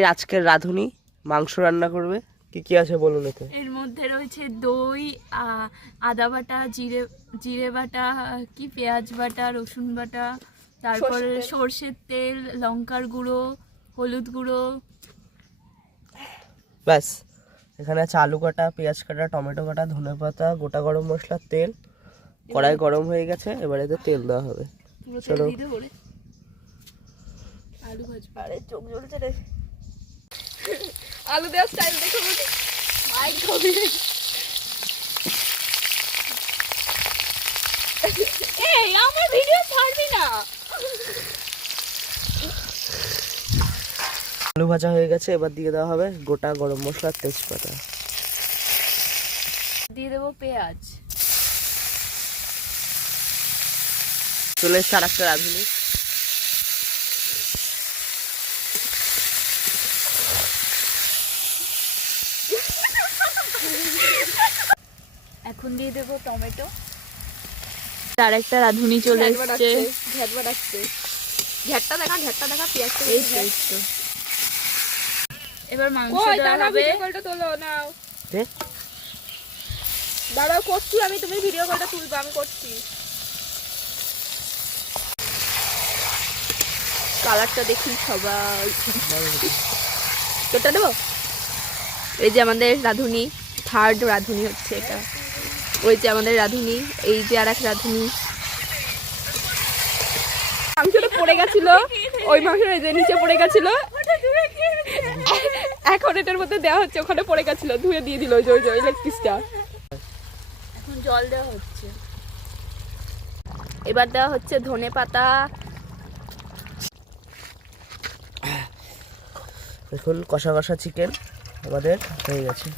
আজকের রাঁধুনি মাংস রান্না করবে। কি কি আছে বলুন এতে? এর মধ্যে রয়েছে দই, আদা বাটা, জিরে বাটা, কি পেঁয়াজ বাটা, রসুন বাটা, তারপরে সর্ষের তেল, লঙ্কার গুঁড়ো, হলুদ গুঁড়ো। ব্যাস। এখানে আছে আলু কাটা, পেঁয়াজ কাটা, টমেটো কাটা, ধনেপাতা, গোটা গরম মশলা, তেল। কড়াই গরম হয়ে গেছে, এবার এতে তেল দেওয়া হবে। চলো। আলু ভাজবো। আরে চোখ জ্বলছে রে। আলু দেওয়ার স্টাইল দেখো বলি। মাই কবি। এই আমার ভিডিও ছাড়বি না। আলু ভাজা হয়ে গেছে, এবার দিয়ে দেওয়া হবে গোটা গরম মশলা, তেজপাতা। দিয়ে দেবো পেঁয়াজ। চলে এসছে আর একটা রাঁধুনি। এখন দিয়ে দেবো টমেটো। আর একটা রাঁধুনি চলে এসছে। ঘ্যাটবা ডাকছে। ঘ্যাটটা দেখা পেঁয়াজটা এই তো। এবার মাংস দেওয়া হবে। ভিডিও কলটা তোলো নাও। দে। দাঁড়াও করছি আমি, তুমি ভিডিও কলটা তুলবে, আমি করছি। কালারটা দেখি সবাই। তোরটা দেবো। এই যে আমাদের রাঁধুনি, থার্ড রাঁধুনি হচ্ছে এটা। ওই যে আমাদের রাঁধুনি, এই যে আর এক রাঁধুনি। মাংসটা পড়ে গেছিল, ওই মাংসটা যে নিচে পড়ে গেছিল, এখন এটার মধ্যে দেওয়া হচ্ছে। ওখানে পড়ে গেছিল, ধুয়ে দিয়ে দিল ওই যে লেগ পিসটা। এখন জল দেওয়া হচ্ছে। এবার দেওয়া হচ্ছে ধনে পাতা। এখন কষা কষা চিকেন আমাদের হয়ে গেছে।